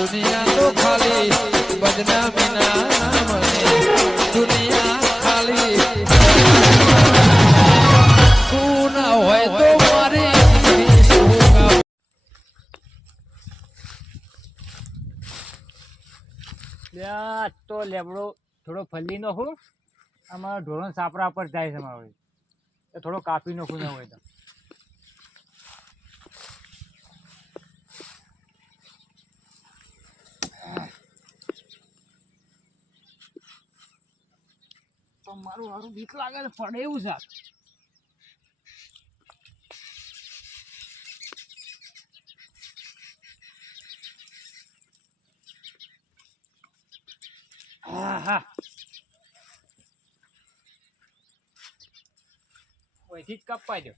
દુનિયા તો ખાલી ના ના લેબડો થોડો ફલ્લી હું? આમાં ઢોરણ સાપરા પર જાય છે મારો થોડો કાપી નાખું ના હોય તો. તો મારું હારું બીક લાગે છે પડે એવું છે. હા હા જ કપાઈ દો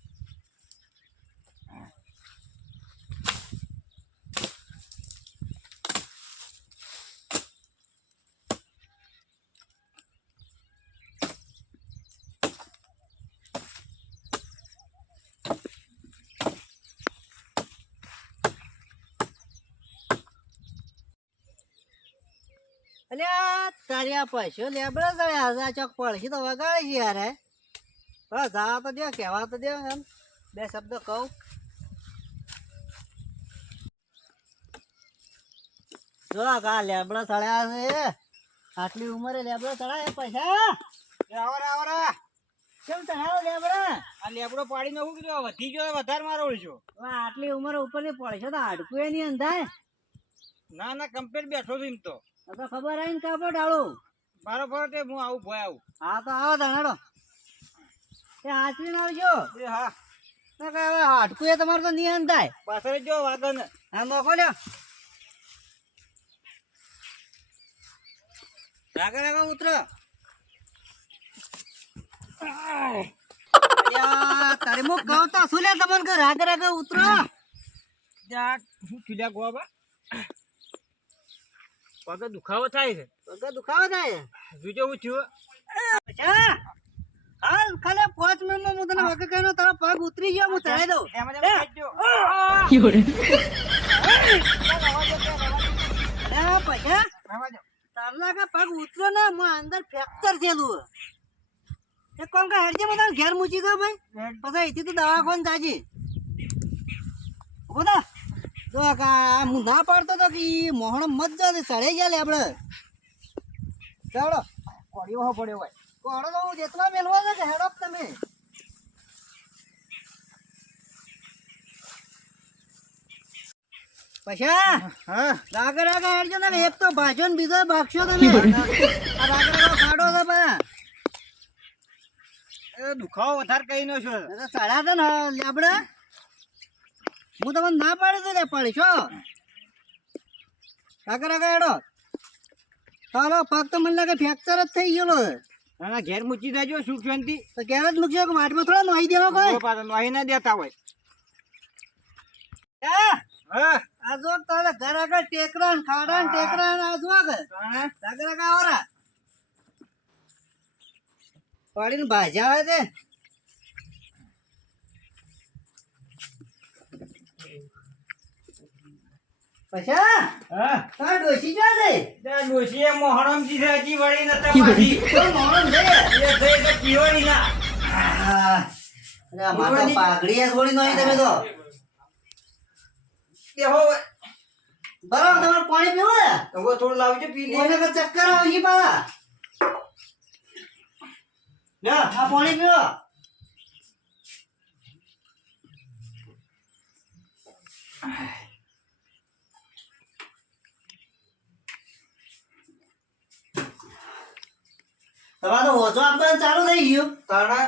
અલ્યા આ પૈસો લેબડા ગળ્યા છે ચોક પડશે તો વગાડે છે યાર બસ જા તો દે કહેવા તો દે એમ. બે શબ્દ કહું. જો આ કા લેબડા ચડ્યા છે આટલી ઉંમરે લેબડા ચડાય પૈસા? આવરા આવરા કેમ ચડાવો લેબડા? આ લેબડો પાડીને હું કીધું વધી ગયો વધારે મારો હવે આટલી ઉંમરે ઉપરની પડશે તો હાડકું એ નહીં અંધાય. ના ના કમ્પ્લેટ બેઠો છું એમ તો. ખબર આવીને કાપો ડાળું. બરોબર તે હું આવું ભોય આવું. હા તો આવો ધાણાડો. એ આચરીને આવજો. એ હા. હવે હાડકું એ તમારે તો નિયમ થાય. પાછળ જ વાગન હા મોકો લ્યો. રાગે રાગા ઉતર? તારે હું કહું તો શું લે તમને રાગે રાગા રાગા ઉતરો? જા શું ખીલ્યા ગોવા પગે દુખાવો થાય છે. પગ દુખાવો થાય જોજો હું થયું. હાલ ખાલી પાંચ મિનિટમાં હું તને વગર કહીને તારા પગ ઉતરી ગયો હું ચડાઈ દઉં. એમાં એ, અરે પૈસા તારના કે પગ ઉતરો ને હું અંદર ફ્રેક્ચર થયેલું એ કોણ કે હેડજે મને ઘેર મૂકી દો ભાઈ. પછી અહીંથી તો દવાખાને જાજી. થા. જો કા- હું ના પાડતો તો કે મોહણ મત જો ચડે ગયા લે આપણે ચાલો કોળીઓ હો પડ્યો ભાઈ તો હું જેટલા મેલવા છે કે હેડો જ તમે. પૈસા હા. રાગે રાગે હેડજો ને એક તો ભાજો ને બીજો ભાગશો તમે. આ રાગે રાગે ફાડો છે બધા દુખાવો વધારે કઈ નો છો. એ તો ને લેબડા હું તમને ના પાડી દઉં ને પાડી છો કાકા રાગે એડો ચાલો પાક તો મને લાગે ફ્રેક્ચર જ થઈ ગયેલો ના ઘેર મૂકી દેજો સુખ શાંતિ. તો ઘેર જ મૂકજો કે વાટમાં થોડા નોઈ દેવા કોઈ? નોહી ના દેતા હોય. આ જો તારે ઘર આગળ ટેકરા ને ખાડા ને ટેકરા ને આ જો આગળ રાગે રાગે આવરા. પાડીને ભાજ્યા હોય તે. પછા? હા. તાર ડોસી જો છે? છે વળી નતા પાછી. તો મોણસ છે? એ થઈ તો પીવાની ના અરે આ પાઘડી એ છોડી નોઈ તમે તો. કે હો બરાબર તમારે પાણી પીવો ને હવે થોડું લાવજો પી લે. મને ચક્કર આવી પાછા. ના આ પાણી પીવો તમારે ઓછો આપવાનું ચાલુ થઈ ગયું. તારા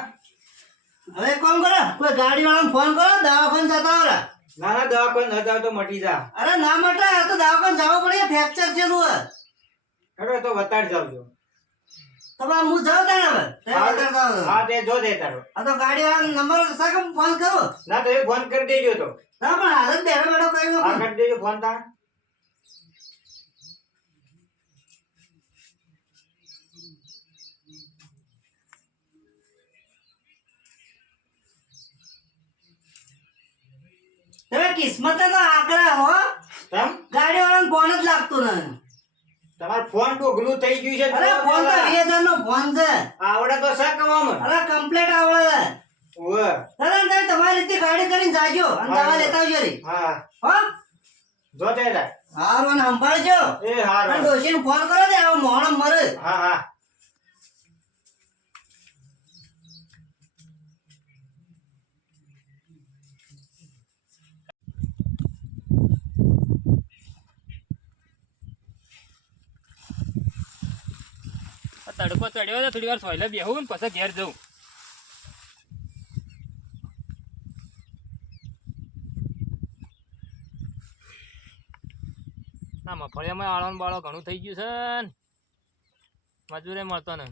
હવે કોણ કરો કોઈ ગાડી વાળાને ફોન કરો દવાખાને જતા આવરા ના ના દવાખાને ન જાવ તો મટી જા. અરે ના મટા તો દવાખાને જવું પડે ફ્રેક્ચર છે નું હેડો તો વતાડ જાવજો તમારે હું જાઉં તાણે હવે? તે વગર જાઉં છું. હા તે જો દે તારો. આ તો ગાડી વાળા નંબર સાકમ ફોન કરો. ના તો એ ફોન કરી દેજો તો. ના પણ હાલત બેઠો મૂકું કરી દેજો ફોન તાણ. તમે કિસ્મત તો આકરા હો. તમ? ગાડી વાળાને ફોન જ લાગતો ન ફોન ડોગલું થઈ ગયું છે. અરે ફોન તો. બે હજારનો ફોન છે. આવડે તો શા કવામાં અરે કમ્પ્લેટ આવડે. ઓવે. દાદા તમે તમારી રીતે ગાડી કરીને જાજો અને દવા. લેતા આવજો રે. હા. હો. જો તે. હારું સંભાળજો. એ હારું. ડોશીને ફોન કરો ને આવો મોહણ મરે. હા હા. તડકો ચડ્યો છે થોડી વાર સોયલે બેહું ને પછી ઘેર જવું ના મફળિયામાં આળો બાળો ઘણું થઈ ગયું છે ને. મજૂરે મળતો ને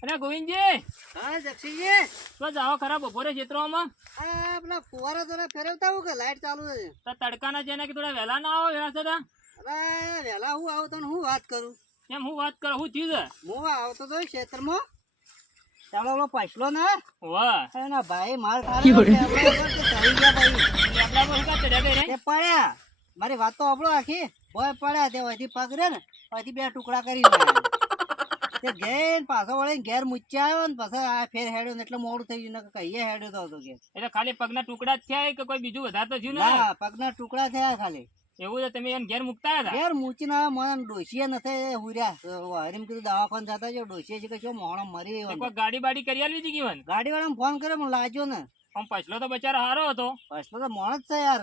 અરે ગોવિંદજી! હા જક્ષીજી તો જાઓ ખરા બપોરે ચિત્રોમાં આ પેલા ફુવારા થોડા ફેરવતા હું કે લાઈટ ચાલુ છે? તો તડકાના જેને કે થોડા વહેલા ના આવો વહેલા થતા અરે વહેલા હું આવું તો હું વાત કરું? એમ હું વાત કરું હું થયું છે? હું આવતો તો ક્ષેત્રમાં. ચાલો પછલો ના. વાહ. એના ભાઈ માર ખાધો ને પડ્યા. મારી વાત તો આપણો આખી. ભય પડ્યા તે અહીંથી પકડે ને પછી બે ટુકડા કરી તે ઘેર પાછો વળી ઘેર મૂચ્યા આવ્યો ને પછી આ ફેર હેડ્યો ને એટલે મોડું થઈ ગયું. ને કહીએ હેડ્યો તો હતો કે. એટલે ખાલી પગના ટુકડા જ થયા કે કોઈ બીજું વધારે તો થયું ને? ના પગના ટુકડા થયા ખાલી. એવું છે તમે એને ઘેર મુકતા હતા? ઘેર આવ્યો મને ડોશીએ નથી હુર્યા. હરીમ કીધું દવાખાન જતા જો ડોસીએ છે કે શું મોણો મરી તો ગાડી બાડી કરી આલવી હતી કીવન? ગાડી વાળાને ફોન કર્યો પણ લાગ્યો ને પણ પછલો તો બચારો હારો હતો. પછલો તો મોણ જ છે યાર.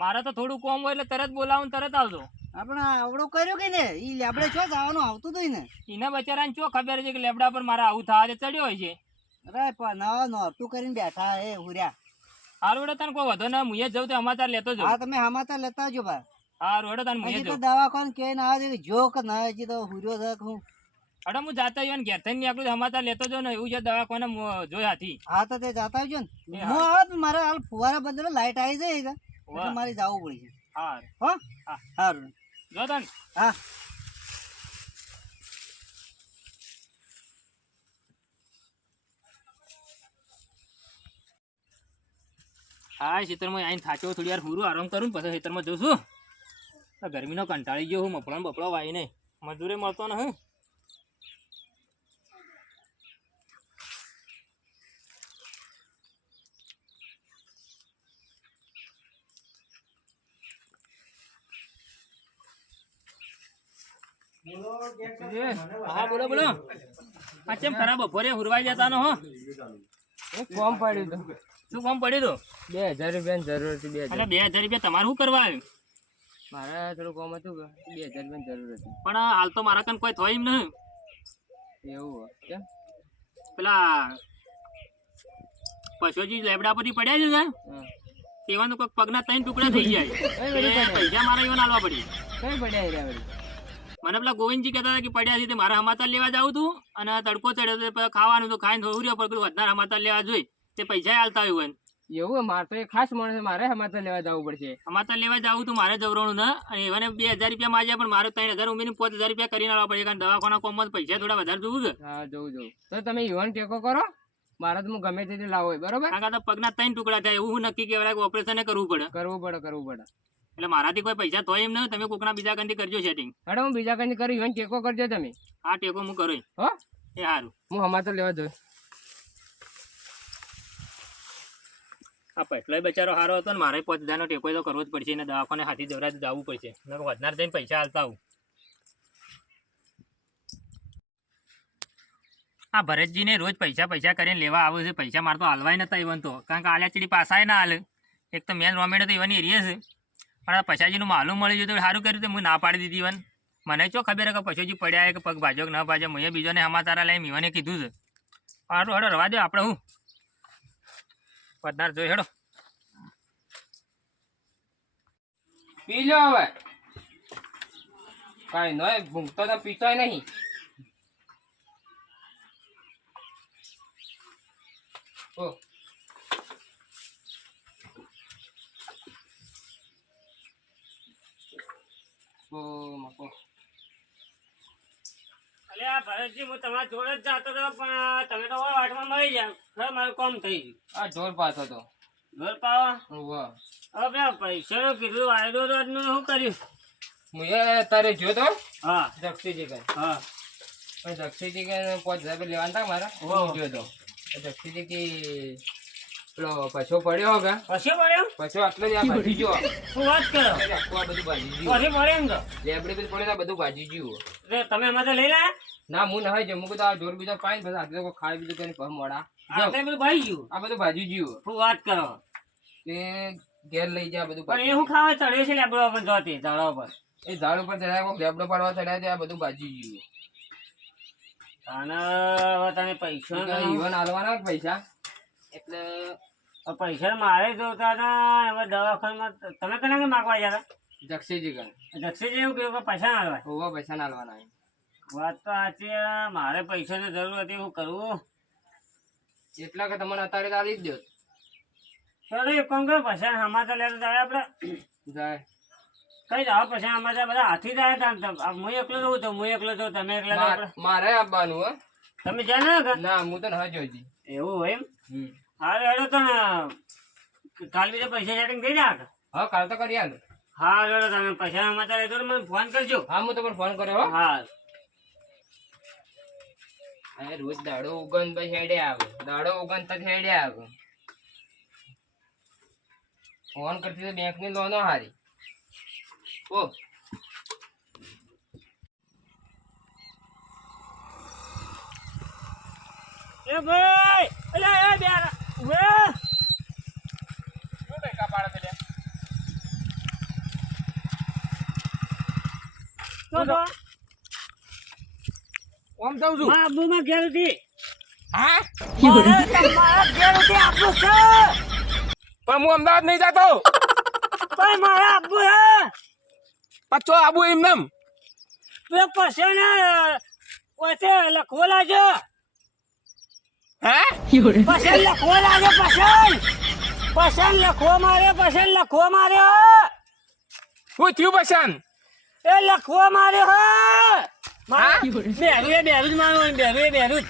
મારે તો થોડું કોમ હોય એટલે તરત બોલાવું તરત આવજો. આપણે આવડું કર્યું કે ને ઈ લેબડે છો આવવાનું આવતું હતું ને. એના બચારાને ચો ખબર છે કે લેબડા પર મારા આવું થવા ચડ્યો હોય છે? અરે પણ નોરતું કરીને બેઠા એ હુર્યા. હારું હેડો તને કોઈ વધો ના મુએ જવું તો સમાચાર લેતો હા જવું તમે હમાતા લેતા આવજો ભાઈ હારું હેડો તને મુએ તો જવું કે ના આવે જો ના હજી તો હુર્યો છે હું. હેડો હું જાતા આવ્યો ને ઘેર થઈને તો સમાચાર લેતો જો ને એવું છે દવા કોને જોયા હતી હા તો તે જાતા આવજો ને. હું. આવે તો હાલ ફુવારા બદલે લાઈટ આવી જાય એટલે મારે જવું પડશે હા? હા. જો તને. હા. હા ખેતરમાં આઈને થાચો થોડી વાર હુરું આરામ કરું પછી ખેતરમાં જઉં આ ગરમીનો કંટાળી ગયો હું મફળો બફળો વાઈને. મજૂરે મળતો ને હું. બોલો બોલો. આ ખરાબ બપોરે હુરવાઈ જતા નો હો? કોમ પડ્યું શું કામ પડ્યું હતું બે હજાર રૂપિયાની જરૂર હતી બે હજાર. બે હજાર રૂપિયા તમારે શું કરવા આવ્યું? મારે થોડું કામ હતું કે બે હજાર રૂપિયાની જરૂર હતી. પણ હાલ તો મારા કન કોઈ થયું એમ નહીં. એવું કેમ પેલા પશુજી લેબડા પરથી પડ્યા છે ને. તેવાનું કોઈ પગના ત્રણ ટુકડા થઈ જાય પૈસા મારા એવા આલવા પડી. કઈ પડ્યા મને પેલા ગોવિંદજી કહેતા હતા કે પડ્યા છે તે મારા સમાચાર લેવા જાવ તું અને તડકો ચડ્યો તો ખાવાનું તો ખાઈને રહ્યો પણ પેલું વધારે હમાતા લેવા જોઈ. તે પૈસા હાલતા હોય એવું મારે તો એ ખાસ માણસ મારે મારે તો લેવા જવું પડશે. સમાચાર લેવા જવું તો મારે જવરણું ના. અને એવાને બે હજાર રૂપિયા માં પણ મારે ત્રણ હજાર ઉમેરીને પાંચ હજાર રૂપિયા કરીને આવવા પડે. કારણ દવાખાના કોમમાં પૈસા થોડા વધારે જોવું છે. હા જવું જોવું. તો તમે યુવાન ટેકો કરો. મારે તો હું ગમે તે લાવો બરોબર? આગળ તો પગના ત્રણ ટુકડા થાય એવું નક્કી કહેવાય કે ઓપરેશન કરવું પડે. કરવું પડે કરવું પડે. એટલે મારાથી કોઈ પૈસા તોય એમ નહીં તમે કોકના બીજા કંઈ કરજો સેટિંગ હેડો હું બીજા કઈ કરી યુવાન ટેકો કરજો તમે. આ ટેકો હું કરું હો? એ સારું હું સમાચાર લેવા જઉં આ પટલોય બચારો સારો હતો ને, મારે પાંચ હજારનો ટેકો તો કરવો જ પડશે અને દવાખાને હાથી જવરાજ જવું પડશે. નકર વધનાર જઈને પૈસા હાલતા આવું. આ ભરતજીને રોજ પૈસા પૈસા કરીને લેવા આવે છે, પૈસા મારે તો હાલવાય નતા ઇવન તો. કારણ કે આલ્યા ચીડી પાસાય ના હાલ. એક તો મેન રોમેડો તો ઇવન એરિયા છે. પણ આ પૈસાજીનું માલુમ મળી ગયું તો સારું કર્યું તો હું ના પાડી દીધી ઇવન મને ચો ખબર કે પશુજી પડ્યા કે પગ ભાજો કે ન ભાજો મેં બીજોને તારા લઈને ઇવને કીધું છે. સારું હડો રવા દો આપણે હું? વધનાર જોઈ હેડો. પી લો હવે. કઈ નહીં ભૂંગતો તો પીતોય નહીં. ઓ. ઓ મકો અલે આ ભરતજી હું તમારા જોડે જ જતો હતો પણ તમે તો વાટમાં મળી જાવ ખરે મારું કામ થઈ આ ઢોર પાછો તો ઢોર પાવા હવે પેલા પૈસાનું કીધું આયરો તો આજનું શું કર્યું? હું એ તારે જોયો તો? હા. જક્ષીજી કઈ હા. પણ દક્ષિજી કઈ પાંચ હજાર લેવાના હતા મારા. હું જોયો તો. દક્ષિજી કે પેલો પછો પડ્યો હોગા પછી પડ્યો? પછો આટલો જ આ ભાજી જો શું વાત કરો? આ બધું ભાજી જીવો પછી પડે એમ તો. લેબડી બી પડે બધું ભાજી જીવો એટલે તમે તો લઈ લા ના હું નહાઈ જમું કે આ જોર બીજા પાઈ પછી આટલે કોઈ ખાઈ બીજું કઈ પગ મોડા. આ બધું ભાઈ ગયું આ બધું ભાજી જીવો શું વાત કરો? કે ઘેર લઈ જા બધું પણ એ હું ખાવા ચડ્યો છે લેબડો પર જોતી ઝાડો પર એ ઝાડ ઉપર ચડાય કોક લેબડો પાડવા ચડાય આ બધું ભાજી હવે તમે પૈસા ના- પૈસા? એટલે પૈસા મારે જોતા હતા હવે દવાખાનામાં તમે કના કે માગવા ગયા જક્ષીજી કણ જક્ષીજી એવું કહ્યું કે પૈસા ના આલવાય. હોવા પૈસા ના આલવાના વાત તો સાચી મારે પૈસાની જરૂર હતી હું કરવું એટલા કે તમને અત્યારે તો જ દો. ચાલો એક કામ કરો પૈસા સમાચાર લેતા જાય આપણે જાય. કઈ જાવ પૈસા સમાચાર બધા હાથી જાય તા. હું એકલો રહું તો હું એકલો તો તમે એકલા માર- આપવાનું હો. તમે જાય ના ના હું તો ન જોજી. એવું હોય એમ. હારે હેડો તો ને કાલ બીજા પૈસા સેટિંગ હા કાલ તો કરી આલો. હા હેડો તમે પૈસા લેતો મને ફોન કરજો. હા હું તો ફોન કર્યો હો. હા. હવે રોજ દાડો ઉગન પછી હેડે આવે. દાડો ઉગન તક હેડે આવે. ફોન કરતી તો બેંકની લોનો હારી. ઓ. એ ભાઈ! અલે એ બેર ઉભે શું પૈસા પાડે છે તો તો ઓમ જાઉં છું. માં આબુ માં ઘેર હતી હા? મારે તમારા ઘેર હતી આબુ છે. પણ હું અમદાવાદ નહીં જતો. ભાઈ મારે આબુ છે પચ્ચો આબુ એમ નમ? બે ને ઓતે લખવો લાજો હે? પૈસા લખવો લાજો પૈસા પૈસા લખવો મારે પૈસા લખવો માર્યો હું. થયું પસંદ? એ લખવો માર્યો હે. હા? બેરું એ બેરું જ મારું બેરું એ બેરું જ.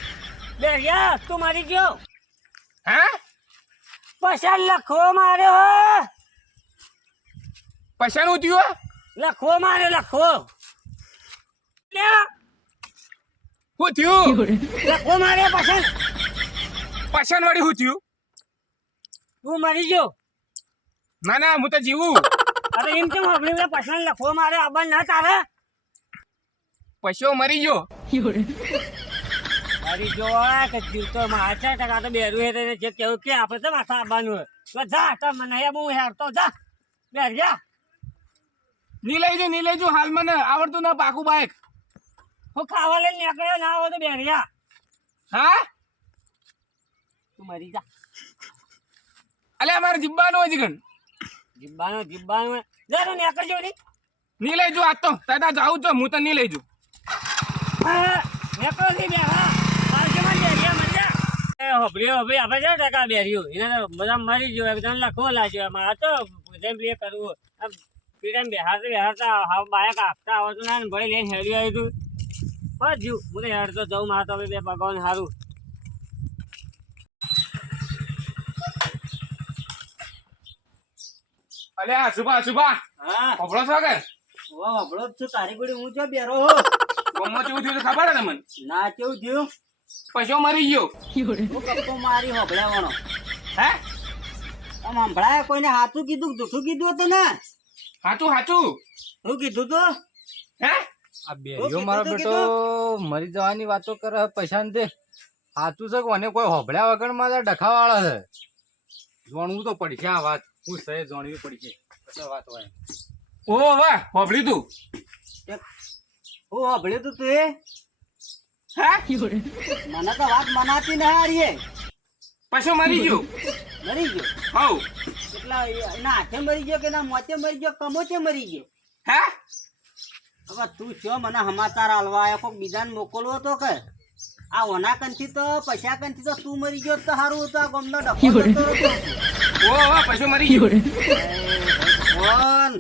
બેરિયા તું મારી ગયો. હે? પૈસા લખવો માર્યો હે. પૈસા નું થયું લખવો માર્યો લખવો. લે. હું થયું? લખવો માર્યો પૈસા પસંદ વાળી હું થયું? તું મરી ગયો. ના ના હું તો જીવું. અરે એમ કેમ આપણે બધા પૈસા લખવો મારે આબા ના તારે? પશુ મરી ગયો. મરી જો કે જીવતો માચા ટકા તો બેરું હે તે જે કેવું કે આપણે તો માથા આબાનું હોય. તો જા તો મને હે બહુ હેરતો જા. બેર જા. ની લઈ જો ની લઈ જો હાલ મને. આવડતું ના પાકું બાઈક. હું ખાવા લઈને નીકળ્યો ના આવો તો બેર જા. હા? તું મરી જા. અલે અમારે જીબ્બાનું હજી ગણ જીબ્બાનો જીબ્બાનો. જા તું નીકળજો ની ની લઈ જો આજ તો. તાતા જાઉં છો હું તો નહીં લઈ જુ. નીકળો થી બે હા. મારે કેમાં બેરિયા મરી જા. એ હોભરી હોભરી આપણે છે ટકા બેર્યું એને બધા મરી ગયો એકદમ લખવો લાગ્યો. મારે તો જેમ બે કરવું. આમ પીડા બેહારતા બેહારતા હાવ બાયક આપતા આવડતું ના ને ભાઈ લઈને હેડી આવ્યું તું. બસ જીવ હું તો હેડતો જઉં મારે તો હવે બે ભગવાન સારું અલે આ સુભા સુભા હા. ખબરો છો કે ઓ હબળો છો. તારી ગોળી હું જો બેરો હો? ગમમાં કેવું થયું છે ખબર ને તમને ના કેવું થયું? પૈસો મરી ગયો. હું કપ્પો મારી હબળાવાનો હે? આમ હંભળાય કોઈને હાચું કીધું કે જૂઠું કીધું હતું ને? હાચું હાચું. હું કીધું તું? હે? આ બેરીઓ મારો તું બેટો મરી જવાની વાતો કરે પૈસા ને દે. સાચું છે કે મને કોઈ હોભળ્યા વગર મારા ડખાવાળા છે? જોણવું તો પડશે આ વાત. હું સહી જોણવી પડશે પછી વાત હોય. ઓ વાહ હોભળી તું. ઓ હોભળી તું તું મને તો વાત મનાતી ના હારીએ. પૈસો મરી ગયો. મરી ગયો? હાઉ એટલા ના હાથે મરી ગયો કે ના મોતે મરી ગયો કમોતે મરી ગયો? હે? હવે તું છો મને હમાતાર હાલવા આવ્યો કોઈક બીજાને મોકલવો તો કે? આ ઓના કંથી તો પૈસા કંથી તો તું મરી ગયો તો સારું હતું આ ગમનો ડખો. ઓ વાહ પૈસો મરી. ગયો એ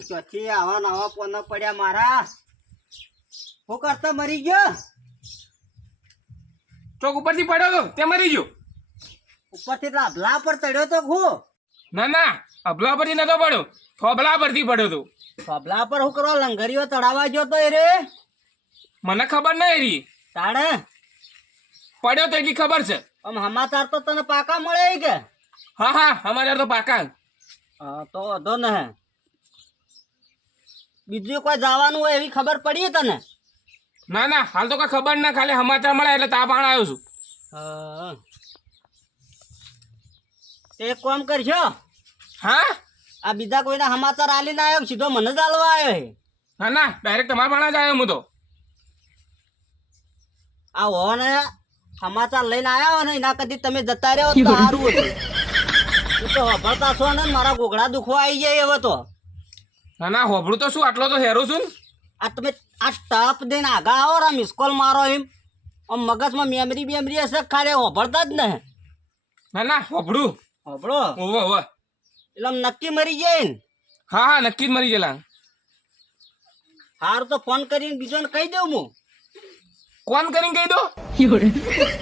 ચોથી આવા નવા પોન પડ્યા મારા? હું કરતો મરી ગયો? ચોક ઉપરથી પડ્યો તો તે મરી ગયો. ઉપરથી અભલા પર ચડ્યો તો હું? ના ના અબલા પરથી નતો પડ્યો થોબલા પરથી પડ્યો તું. થોભલા પર હું કરવા લંગરીઓ ચડાવવા ગયો તો એ રે? મને ખબર નહીં રી. તાડે પડ્યો તો એટલી ખબર છે. આમ સમાચાર તો તને પાકા મળે કે? હા હા અમારે તો પાકા. હા તો વધો ને બીજું કોઈ જવાનું હોય એવી ખબર પડી તને? ના ના હાલ તો કઈ ખબર ના ખાલી સમાચાર મળે એટલે તાપ આણ આવ્યો છું. હા. તે એક કામ કરશો હા? આ બીજા કોઈના સમાચાર આલીને આવ્યો સીધો મને જ આલવા આવ્યો હે ના ના ડાયરેક્ટ તમારા પાણા જ આવ્યો હું તો. આ હોને સમાચાર લઈને આવ્યા ને એના કદી તમે જતા રહ્યો તો સારું હતું. તું વાપરતા છો ને મારા ગોગડા દુખવા આવી જાય હવે તો. ના ના હોભળું તો શું? આટલો તો હેરો છું. ને આ તમે આ ટપ દઈને આગા આવો ને મિસ કોલ મારો એમ. આમ મગજમાં મેમરી બેમરી હશે ખાલી હોભળતા જ ને ના ના હોભળું. હોભળો. ઓવો ઓવો એટલે આમ નક્કી મરી જાય ને? હા હા નક્કી જ મરી ગયેલા. હાર તો ફોન કરીને બીજોને કહી દઉં હું. કોણ કરીને કહી દો?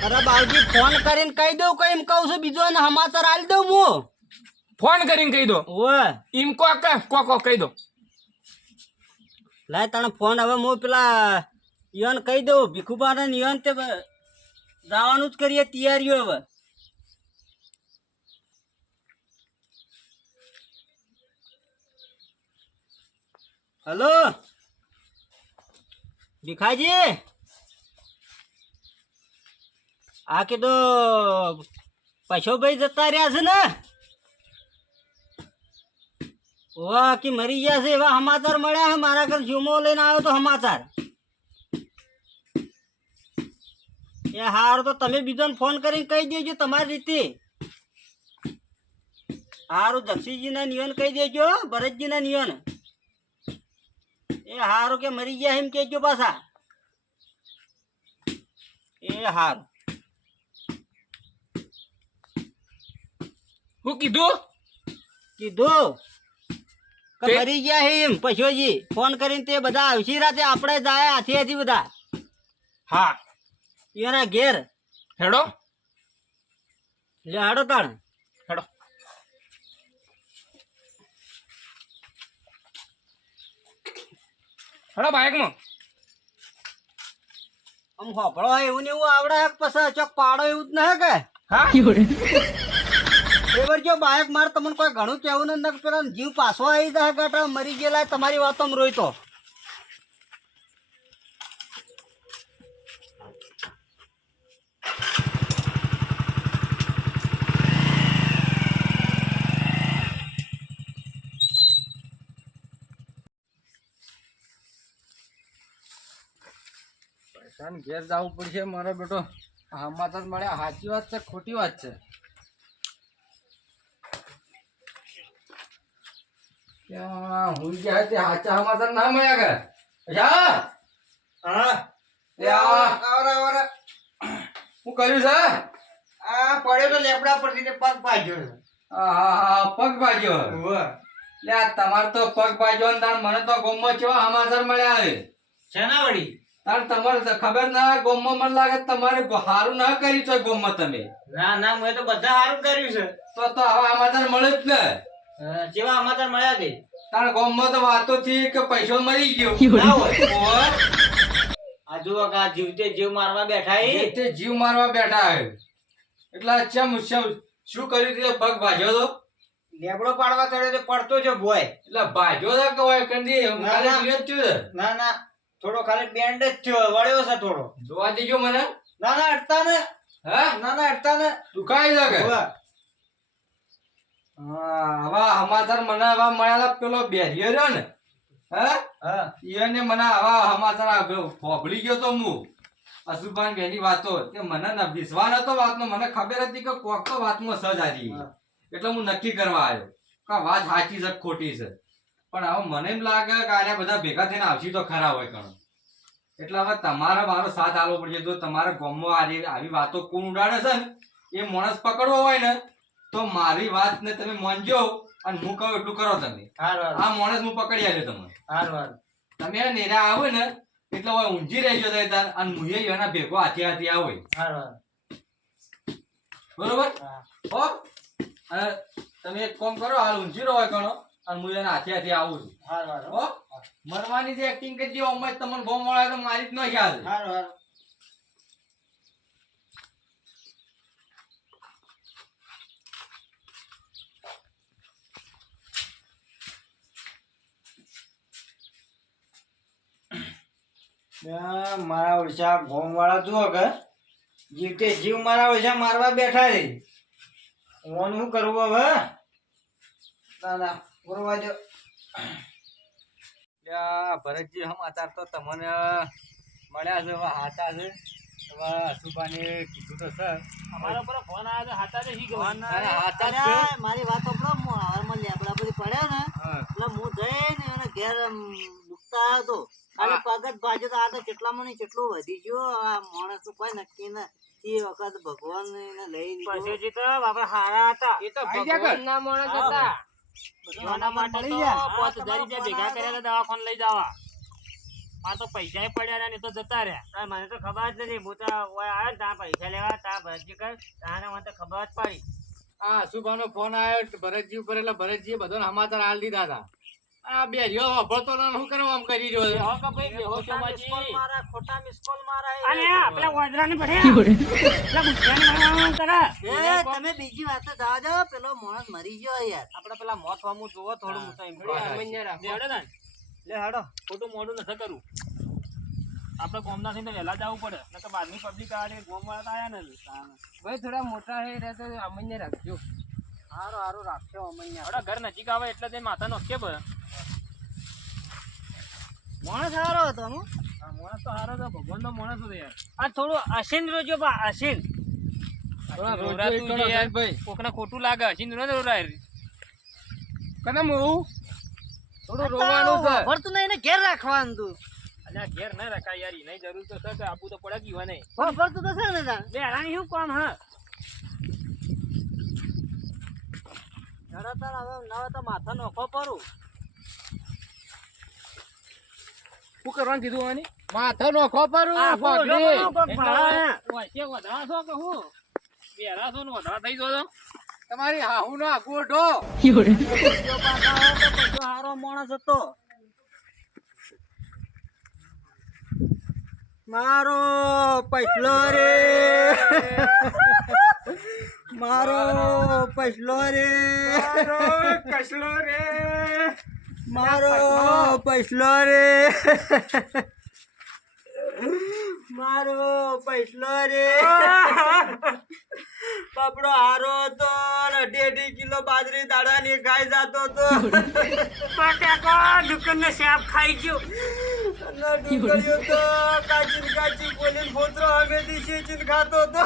અરે બાવજી ફોન કરીને કહી દઉં કઈ એમ કહું છું બીજો ને સમાચાર આલી દઉં હું. ફોન કરીને કહી દો. ઓય એમ કો કે કો કો કહી દો. લાય તને ફોન હવે હું પેલા ઈવન કહી દઉં. ભીખુબા ને ઈવન તે જવાનું જ કરીએ તૈયારીઓ હવે. હલો? ભીખાજી? આ કીધું ભાઈ જતા રહ્યા છે ને? વાહ કે મરી ગયા છે. એવા સમાચાર મળ્યા છે. મારા ઘર જીવમો લઈને આવ્યો તો સમાચાર. એ હારું તો તમે બીજોને ફોન કરીને કહી દેજો તમારી રીતે. હારું જક્ષીજીના નિયન કહી દેજો ભરતજીના નિયન એ હારું કે મરી ગયા એમ કહેજો પાછા. એ હારું. હું કીધું? કીધું? મરી ગયા હે એમ? પશુજી ફોન કરીને તે બધા આવશી રાતે આપણે જાય હાથી હાથી બધા. હા. એના ઘેર. હેડો. લે હાડો તાણ. હેડો. હેડો બાઇકમાં. આમ હોભળો હોય એવું ને એવું આવડે પછી ચોક પાડો એવું જ ન હે કે? હા? એવાર જો બાયક માર તમને કોઈ ઘણું કહેવું ને પેલા જીવ પાછો આવી જાય કાટા મરી ગયેલા તમારી વાતોમાં રોય તો. ઘેર જવું પડશે મારો બેટો. સમાચાર મળ્યા. સાચી વાત છે, ખોટી વાત છે ત્યાં હું ગયા તે સાચા સમાચાર ના મળ્યા કે અચ્છા. હા. આવરા હું કર્યું છે? આ પડ્યો તો લેપડા પરથી તે પગ. આ હા હા પગ ભાગ્યો લે આ તમાર તો પગ ભાગ્યો ને તાણ મને તો ગોમો કેવા સમાચાર મળ્યા છે? શેના વળી? તાર તમારે ખબર ના ગોમો મને લાગે તમારે હારું ના કર્યું છે ગોમો તમે. ના ના મેં તો બધા હારું કર્યું છે. તો તો હવે સમાચાર મળે જ ને. જેવા સમાચાર મળ્યા તે તાણ ગોમમાં તો વાતો થી કે પૈસો મરી ગયો. ના હોય. આ જુઓ કે આ જીવતે જીવ મારવા બેઠા એ એ તે જીવ મારવા બેઠા હે. એટલે ચમ ચમ શું કર્યું તે? પગ ભાજ્યો તો. લેબડો પાડવા ચડ્યો તો પડતો છે ભોય એટલે ભાજ્યો તો કે હોય કંદી ના, ના. થયું ના ના. થોડો ખાલી બેન્ડ જ થયો. વળ્યો છે થોડો. જોવા દેજો મને. ના ના અડતા ને. હા? ના ના અડતા ને. દુખાઈ શકે ઉવ્વ. હા આવા સમાચાર મને આવા મળ્યા પેલો બેરિયો રહ્યો ને હે? હા. એને મને આવા સમાચાર ફોફળી ગયો તો હું અશુભાન બેની વાતો કે મને ન વિશ્વાસ હતો વાતનો મને ખબર હતી કે કોક તો વાતમાં સજ આવી એટલે હું નક્કી કરવા આવ્યો કે વાત સાચી છે ખોટી છે. પણ હવે મને એમ લાગે કે આને બધા ભેગા થઈને આવશે તો ખરા હોય કણ. એટલે હવે તમારે મારો સાથ આવવો પડશે. જો તમારા ગામમાં આવી આવી વાતો કોણ ઉડાડે છે ને? એ માણસ પકડવો હોય ને તો મારી વાત ને તમે માનજો અને હું કહું એટલું કરો તમે. આ માણસ હું પકડી આવ્યો તમને. તમે નેરા આવો ને એટલે હવે ઊંઝી રહેજો તઈ તાર અને હું એના ભેગો હાથી હાથી આવો બરોબર? હા. અને તમે એક કામ કરો હાલ ઊંઝી રહો કણો અને હું એના હાથે હાથી આવું છું. હો? મરવાની જે એક્ટિંગ કરી અમે તમને બહુ મળે તો મારી જ ન ખ્યાલ મારા ઓળશા ગોમવાળા જુઓ કે જીવતે જીવ મારા ઓળશા મારવા બેઠા છે. ફોન શું કરવું હવે? ના ના બોલવા જો ભરતજી સમાચાર તો તમને મળ્યા છે હવે હાચા છે. હવે હસુભાને કીધું તો સર અમારા પર ફોન આવ્યો હાથા છે અરે, મારી વાત સાંભળો, હું હાલમાં લેબડા બધી પડ્યા ને. એટલે હું જઈને એને ઘેર દુખતા આવ્યો હતો ખાલી પગ જ તો આ તો કેટલામાં ને કેટલું વધી ગયો આ માણસ તો કોઈ નક્કી ના એ વખત ભગવાન ને લઈ પછી તો બાપા હારા હતા. એ તો ભગવાન ના માણસ હતા. એના માટે તો. પાંચ હજાર રૂપિયા ભેગા કરેલા દવાખાને લઈ જવા. મારે તો પૈસા પડ્યા રહ્યા ને તો જતા રહ્યા. મને તો ખબર જ નથી. હું તો ઓય આવ્યો ને ત્યાં પૈસા લેવા ત્યાં ભરતજી કર. ત્યાં મને તો ખબર જ પડી. આ હસુભાનો ફોન આવ્યો ભરતજી ઉપર એટલે ભરતજીએ બધાને સમાચાર હાલ દીધા હતા. આ બે રહ્યો વાપરતો ને શું કરવા આમ કરી રહ્યો છે? બેહો ભાઈ બેહો ખોટા ચોમાજી. મારા ખોટા મિસ કોલ મારા એ. અલે આ પેલા વાંદરાને ગુસ્સાને ભરવાનું એ તમે બીજી વાત જવા પેલો માણસ મરી ગયો યાર. આપણે પેલા મોત વામું જોવો થોડું હું. એમ. અમન્ય રાખો. બેહડો ને. લે હાડો. ખોટું મોઢું નથી કરવું આપણે ગોમના થઈને વહેલા જવું પડે. નકર બહારની પબ્લિક આવે ગોમ વાળા આયા ને. ભાઈ થોડા મોટા હે રહે તો અમન્ય રાખજો. હારું હારું રાખશો અમanya આપણા ઘર નજીક આવે એટલે તે માથા નોખે બ માણસ હારો હતો હું? માણસ તો હારો હતો ભગવાન તો માણસ હતો યાર. આ થોડું અસીન રોજો બા અસીન. કોકને ખોટું લાગે હસીને ન રોરાય કને હું થોડું રોવાનું છે. ભરતું નહીં ને ઘેર રાખવાનું તું. અને ઘેર ના રખાય યાર એની જરૂર તો છે કે તો પડે કે નહીં ભરતું તો છે ને બે હેરાની શું કામ હા? હેડો તાર હવે તો માથા નોખો પરું શું કરવાનું કીધું આની માથે નોખો પરું તમારી હાહુ નો આગોઢો તો. હારો માણસ હતો. મારો પૈસલો રે. મારો પછલો રે. કસલો રે. મારો પછલો. રે. મારો પૈસલો રે. બાપડો હારો ને અઢી અઢી કિલો બાજરી દાડા ની ખાઈ જતો હતો. દુકાન ને શેપ ખાઈ ગયો. ડુંગળીઓ તો કાચી કાચી બોલીને ફોતરો હમેથી ચીન ખાતો હતો.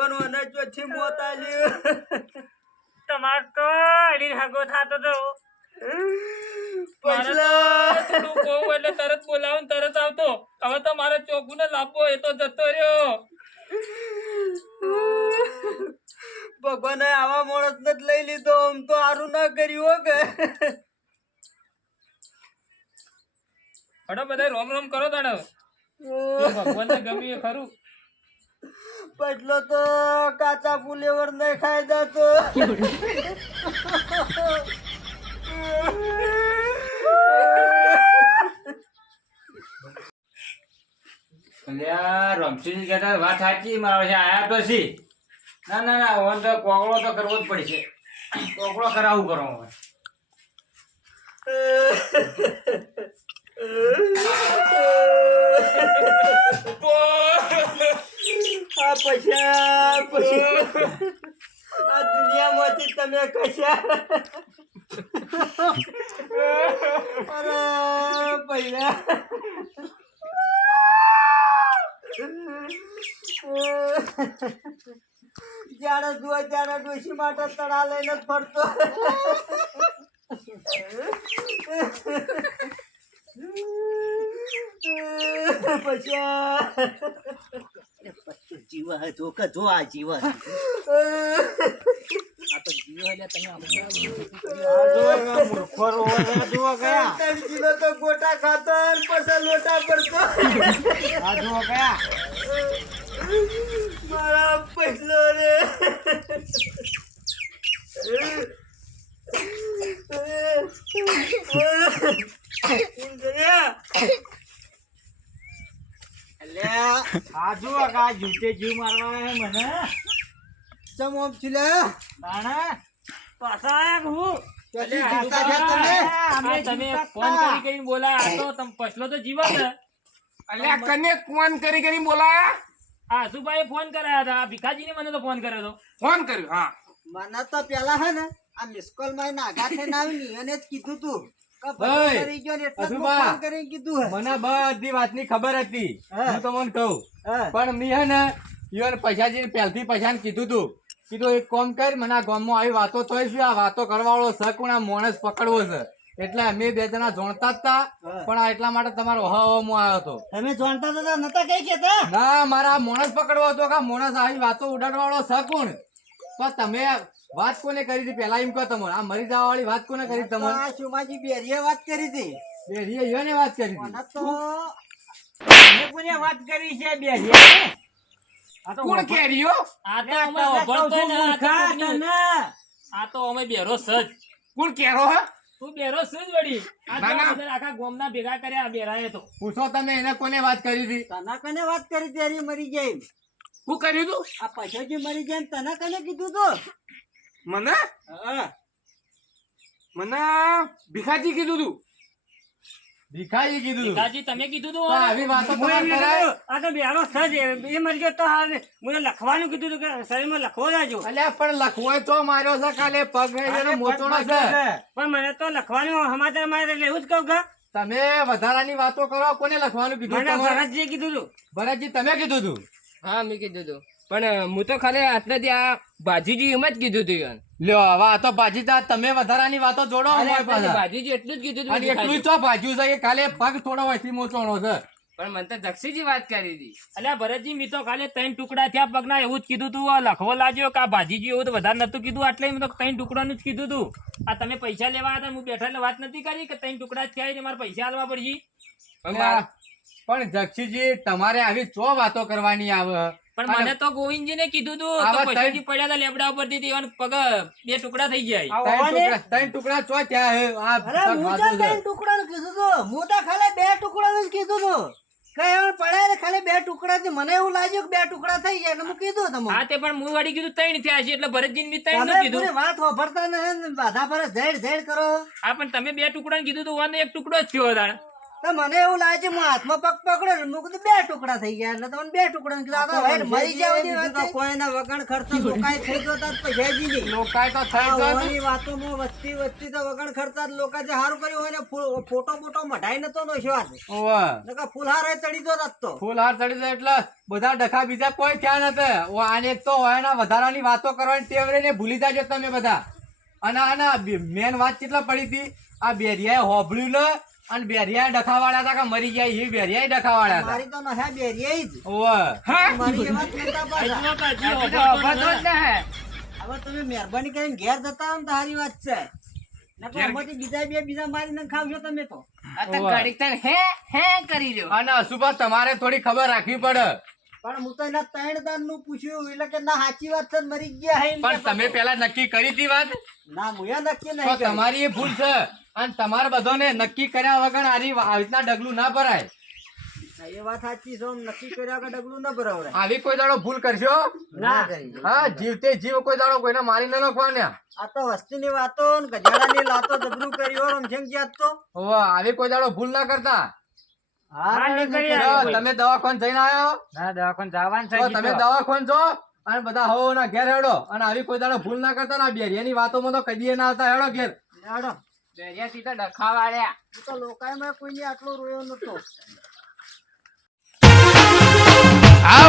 ભગવાન મને છે મોત તમાર તો અડી હગો થાતો તો. એટલે તરત બોલાવું તરત આવતો. હવે તો મારે ચોખ્ખું ને લાપો એ તો જતો રહ્યો. ભગવાને આવા માણસ ને જ લઈ લીધો આમ તો સારું ના કર્યું હો કે. હડો બધા રોમ રોમ કરો તાડો ભગવાન ને ગમ્યું ખરું. પછલો તો કાચા ફુલેવર ને ખાઈ જતો અલ્યા રમસીન કહેતા વાત સાચી મારો છે આયા તો સી ના ના ના ઓન તો કોકળો તો કરવો જ પડશે કોકળો કરાવું કરો હવે આ પૈસા આ દુનિયામાંથી તમે કશા? અરે જ્યારે જુઓ ત્યારે ડોશી માટે તળા લઈને જ ફરતો. પૈસા જીવ જો કે જો આ જીવ આ તો જીવ ત્રણ કિલો તો ગોટા ખાતો પછી લોટા પડતો મારા પૈસલો રે અલ્યા આ જુઓ કે આ જૂતે જીવ મારવા આવ્યા મને. ચમ ઓમ ચિલે? તાણા પાસા હું? તમે? અમે તમે ફોન. કરી કરીને બોલાયા આ તો તમે પછલો તો જીવન ને અલ્યા કને ફોન કરી કરી બોલાયા? આ સુભાઈ ફોન કરાયા હતા. ભીખાજી ભીખાજીને મને તો ફોન કર્યો હતો. ફોન કર્યો હા. મને તો પેલા હે ને આ મિસ્કોલમાં નાગા થઈને આવી અને જ કીધું તું. મને બધી વાતની ખબર હતી. હું. તમને કહું. પણ મી ને ઈવન પૈસાજી પહેલથી કીધું તું. કીધું એક કામ કર મને આ ગામમાં આવી વાતો આ વાતો કરવાવાળો છે કોણ આ માણસ પકડવો છે? એટલે અમે બે જણા જોણતા હતા તા પણ એટલા માટે તમારો હવામાં આવ્યો હતો. તમે જોણતા હતા નતા કઈ કેતા ના મારા માણસ પકડવો હતો કે મોણસ માણસ આવી વાતો ઉડાડવાળો છે કોણ? પણ તમે વાત કોને કરી હતી? પેલા એમ કહો તમે આ મરી જવા વાળી વાત કોને કરી તમે આ શુમાજી બેરીએ વાત કરી હતી. બેરીએ યોને વાત કરી હતી. તો કોને વાત કરી છે બેરીએ? આ તો કોણ કેરીઓ? આ તો અમે તને વભળતો કહું આ તો મૂર્ખા કોકની- આ તો અમે બેરો સજ. કોણ કેરો હે? તું બેરો સજ વળી. આ તો ના, ના. આખા ગોમના ભેગા કર્યા આ બેરાએ તો. પૂછો તમે એને કોને વાત કરી હતી? તને કોને વાત કરી હતી? મરી ગઈ. શું કર્યું તું? આ પછોજી મરી જાય ને તને કને કીધું તું? મને? મને ભીખાજી કીધું તું. ભીખાજી કીધું ભીખાજી તમે કીધું તું? આવી વાતો કરાય. આ તો બેરો સજ એ મરી ગયો તો હાલ મને લખવાનું કીધું તું કે શરીરમાં લખવો જાજો. અલ્યા પણ લખવો તો માર્યો છે કાલે. પગ એનો મોચોડો છે. પણ મને તો લખવાનું સમાચાર મારે એવું જ કહું કે તમે વધારાની વાતો કરો કોને લખવાનું કીધું મને ભરતજી કીધું તું. ભરતજી તમે કીધું તું? હા મેં કીધું તું. પણ હું તો ખાલી આટલેથી આ ભાજીજી એમ જ કીધું હતું લ્યો હવે આ તો ભાજીતા તમે વધારાની વાતો જોડો. ભાજીજી એટલું જ કીધું અને એટલું. તો ભાજ્યું છે કે કાલે પગ થોડો વચ્ચે મોચવાનો છે. પણ મને તો જક્ષીજી વાત કરી હતી. અલ્યા ભરતજી મેં તો ખાલી ત્રણ ટુકડા થયા પગના એવું જ કીધું તું. લખવો લાગ્યો કે આ ભાજીજી એવું તો વધારે નતું કીધું. એટલે મેં તો ત્રણ ટુકડાનું જ કીધું તું. આ તમે પૈસા લેવા હતા હું બેઠા એટલે વાત નથી કરી કે ત્રણ ટુકડા થયા એટલે મારે પૈસા આલવા પડશે? પણ પણ જક્ષીજી તમારે આવી ચો વાતો કરવાની આવે? પણ મને તો ગોવિંદજીને કીધું તું તો પૈસાજી પડ્યા હતા લેબડા ઉપરથી તે એવાને પગ બે ટુકડા થઈ જાય ત્રણ ટુકડા ચો ત્યાં હે. આ અરે પગ હું તો છે. ત્રણ ટુકડાનું કીધું તું. હું તો ખાલી બે ટુકડાનું જ કીધું તું. કઈ એમ પડે ને ખાલી બે ટુકડા થી મને એવું લાગ્યું કે બે ટુકડા થઈ ગયા. એટલે હું કીધું તમને. હા તે પણ હું વાળી કીધું ત્રણ થયા છે એટલે ભરતજીને બી ત્રણનું કીધું. વાત વાપરતા ને. બાધા પર ઝેડ ઝેડ કરો. હા પણ તમે બે ટુકડા કીધું તો વાંધો એક ટુકડો જ થયો તો મને એવું લાગે છે હું હાથમાં પગ પકડ્યો ને કીધું બે ટુકડા થઈ ગયા એટલે તમને બે ટુકડા કીધું આ તો હવે મરી જાવ કોઈના વગણ ખર્ચા લોકાય થઈ ગયો તાર પૈસાજી નહીં. લોકાય તો થઈ ગયો હોવાની વાતોમાં વસ્તી વસ્તી તો વગણ ખર્ચા લોકો જે હારું કર્યું હોય ને ફોટો મોટો મઢાઈ નતો નો શવાત ઓવા. નકા ફૂલહાર એ ચડી તો રસ્તો. ફૂલ હાર ચડી જાય એટલે બધા ડખા બીજા કોઈ થયા નતા. ઓ આને તો હોય ના વધારાની વાતો કરવાની ટેવ ને ભૂલી જાજો તમે બધા. અને આના મેન વાત કેટલા પડી હતી? આ બેરિયાએ હોભળ્યું ને અને બેરિયા ડખાવાળા હતા કે મરી ગયા એ બેરિયા ડખાવાળા હતા. મારી તો જ. મારી એ વાત પાછા. હવે તમે મહેરબાની કરીને ઘેર જતા રહો ને તો વાત છે. નકર બીજા બે બીજા મારીને ખાવજો તમે તો. આ તો ઘડીક હે હે કરી લ્યો. અને અશુભા તમારે થોડી ખબર રાખવી પડે. પણ હું તો એના ત્રણ દાનનું પૂછ્યું એટલે કે ના સાચી વાત છે મરી ગયા હે પણ તમે પેલા નક્કી કરી હતી વાત? ના હું નક્કી નહીં. તમારી એ ભૂલ છે. અને તમારે બધાને નક્કી કર્યા વગર આરી આવી રીતના ડગલું ના ભરાય. એ વાત સાચી છે નક્કી કર્યા કે ડગલું ન ભરાવડે આવી કોઈ દાડો ભૂલ કરશો? ના. હા જીવતે જીવ કોઈ દાડો કોઈને મારી ન નાખવાના. આ તો વસ્તીની વાતો ને ગજાડાની લાતો જબરું કર્યું તો. ઓવે, આવી કોઈ દાડો ભૂલ ના કરતા. તમે દવાખાન જઈને આવ્યો ના દવાખાન જવાનું છે તમે દવાખાન જો અને બધા હો ના ઘેર હેડો. અને આવી કોઈ દાડો ભૂલ ના કરતા ના બેરી. એની વાતોમાં તો કદી ના હતા હેડો ઘેર. હેડો. બેરિયા સીધા ડખા વાળ્યા હું તો લોકાયમાં કોઈને આટલો રોયો નતો આ